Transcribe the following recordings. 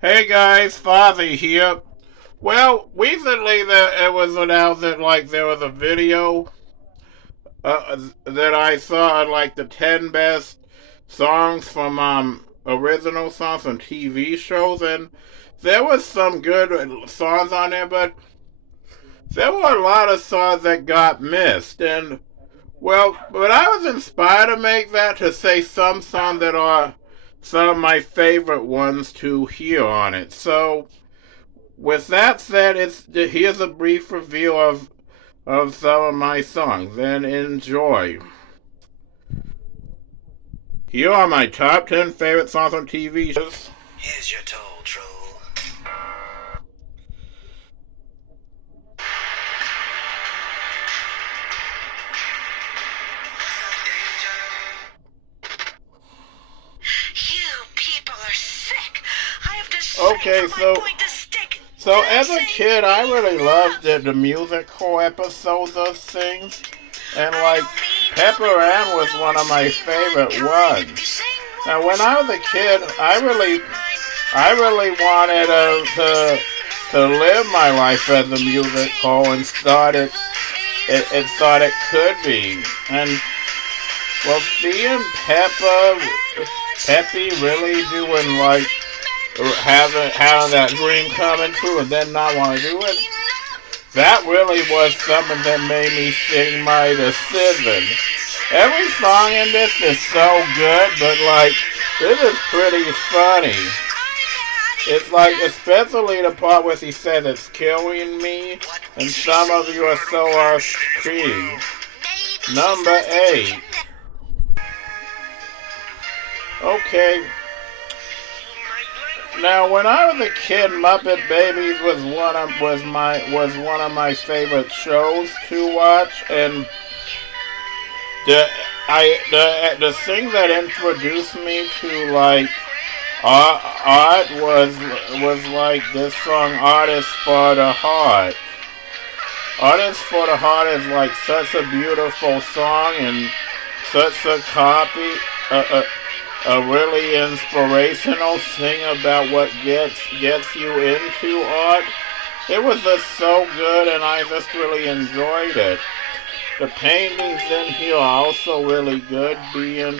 Hey guys, Fozzie here. Well, recently it was announced that there was a video that I saw the 10 best songs from original songs from TV shows, and there was some good songs on there, but there were a lot of songs that got missed. And but I was inspired to make that to say some songs that are some of my favorite ones to hear on it. So with that said, here's a brief review of some of my songs, and enjoy. Here are my top 10 favorite songs on TV shows. Here's your toll, troll. You people are sick. I have to Okay, so as a kid, I really loved the musical episodes of things, and Pepper Ann was one of my favorite ones. Now, when I was a kid, I really wanted to live my life as a musical and thought it could be. And seeing Peppy really doing having that dream coming true and then not want to do it, that really was something that made me sing my decision. Every song in this is so good, but this is pretty funny. It's especially the part where he said it's killing me, and some of you are so off-key. Number 8. Okay. Now, when I was a kid, Muppet Babies was one of my favorite shows to watch, and the thing that introduced me to art was this song "Artist for the Heart." "Artist for the Heart" is such a beautiful song and such a copy. A really inspirational thing about what gets you into art. It was just so good, and I just really enjoyed it. The paintings in here are also really good, being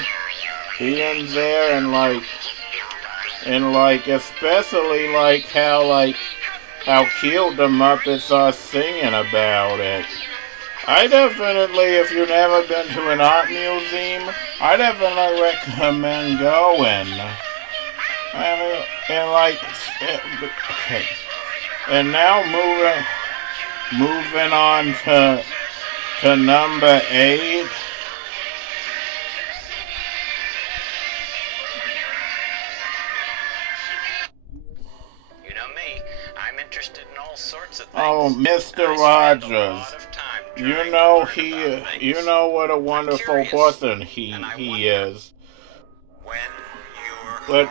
there, and especially how cute the Muppets are singing about it. I definitely, if you've never been to an art museum, I definitely recommend going. Okay. And now moving on to number 8. You know me. I'm interested in all sorts of things. Oh, Mr. Rogers. You know what a wonderful person he is. But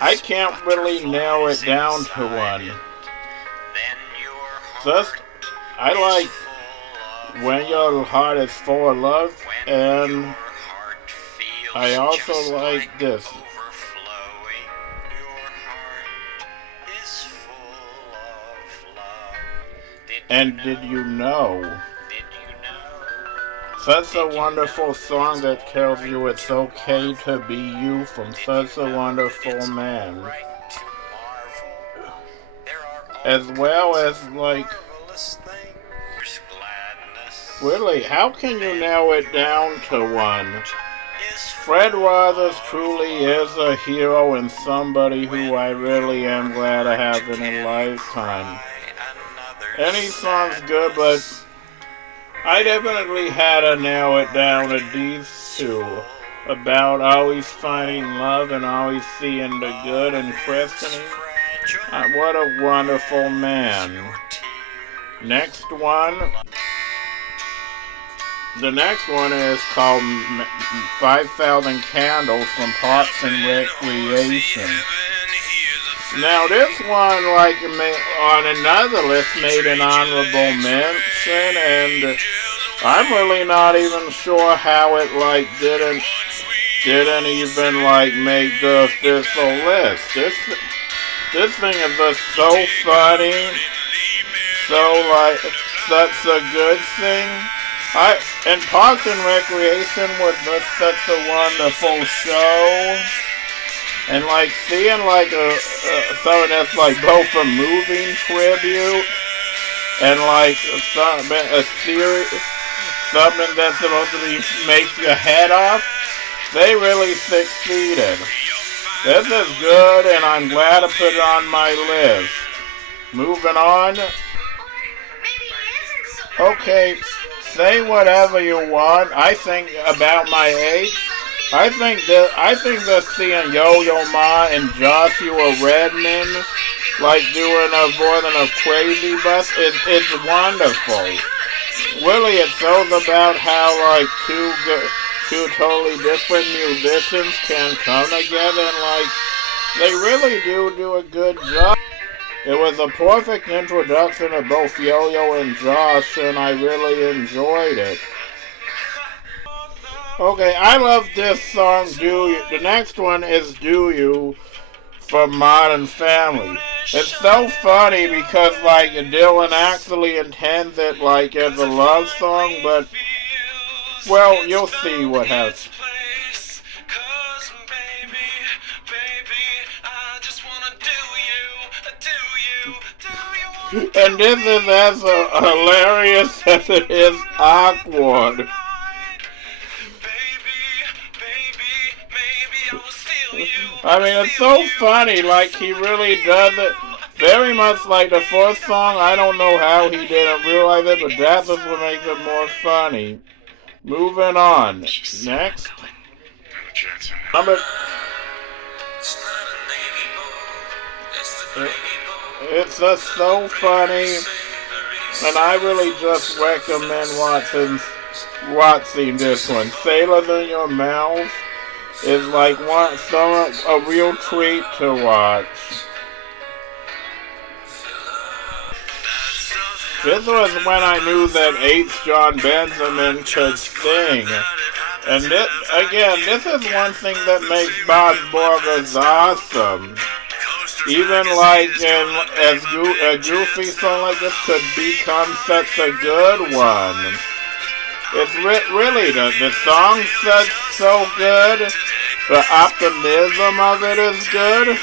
I can't really narrow it down to one. I like When Your Heart Is Full of Love, and I also like this. And Did You Know? Such a wonderful song that tells you it's okay to be you from such a wonderful man. As well as really, how can you narrow it down to one? Fred Rogers truly is a hero and somebody who I really am glad to have in a lifetime. Any song's good, but I definitely had to narrow it down to these two, about always finding love and always seeing the good in Christian. What a wonderful man. Next one. The next one is called 5,000 Candles from Parks and Recreation. Now this one, on another list, made an honorable mention, and I'm really not even sure how it didn't even make the official list. This thing is just so funny. So, like, such a good thing. And Parks and Recreation was just such a wonderful show. And, like, seeing, like, something that's, like, both a moving tribute and, like, a series, something that's supposed to be makes your head off, they really succeeded. This is good, and I'm glad to put it on my list. Moving on. Okay, say whatever you want. I think about my age. I think that seeing Yo-Yo Ma and Joshua Redman like doing a version of Crazy Bus it's wonderful. Really, it's all about how like two totally different musicians can come together and like they really do a good job. It was a perfect introduction to both Yo-Yo and Josh, and I really enjoyed it. Okay, I love this song, Do You. The next one is Do You from Modern Family. It's so funny because, like, Dylan actually intends it, like, as a love song, but, well, you'll see what happens. And this is as hilarious as it is awkward. I mean, it's so funny, like, he really does it very much like the first song. I don't know how he didn't realize it, but that's what makes it more funny. Moving on. Next. Number... It's just so funny, and I really just recommend watching this one. Sailors in Your Mouth is like a real treat to watch. This was when I knew that H. John Benjamin could sing. And this is one thing that makes Bob's Burgers awesome. Even like a goofy song like this could become such a good one. It's really the song's so good. The optimism of it is good.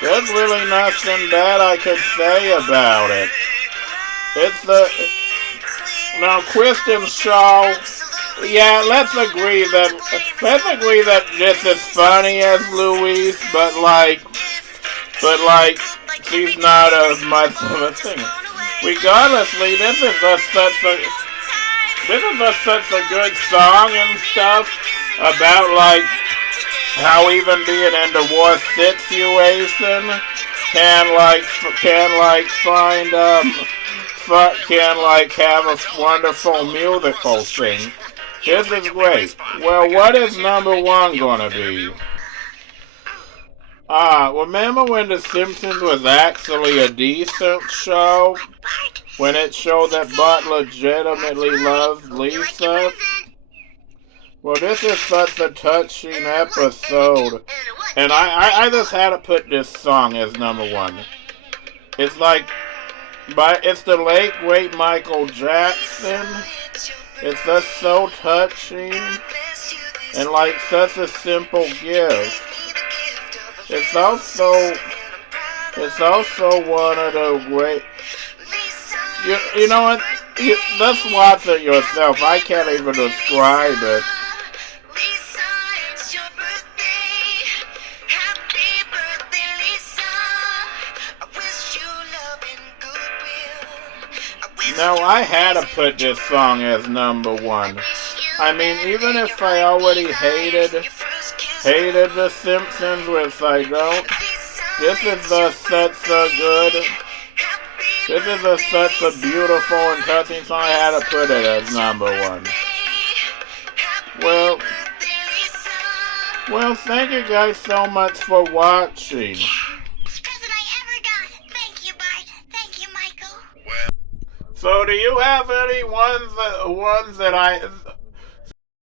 There's really nothing bad I could say about it. Now Kristen Shaw. Yeah, let's agree that this is funny as Louise, but like, she's not as much of a singer. Regardlessly, this is just such a good song and stuff about like how even being in the worst situation can have a wonderful musical thing. This is great. Well, what is number one gonna be? Remember when The Simpsons was actually a decent show? When it showed that Bart legitimately loves Lisa? Well, this is such a touching episode. And I just had to put this song as number one. It's like, it's the late, great Michael Jackson. It's just so touching. And like such a simple gift. It's also one of the great. You know what? Just watch it yourself. I can't even describe it. Now I had to put this song as number one. I mean, even if I already hated The Simpsons, which I don't, this is such a beautiful and touching song. I had to put it as number one. Well, thank you guys so much for watching. So, do you have any ones that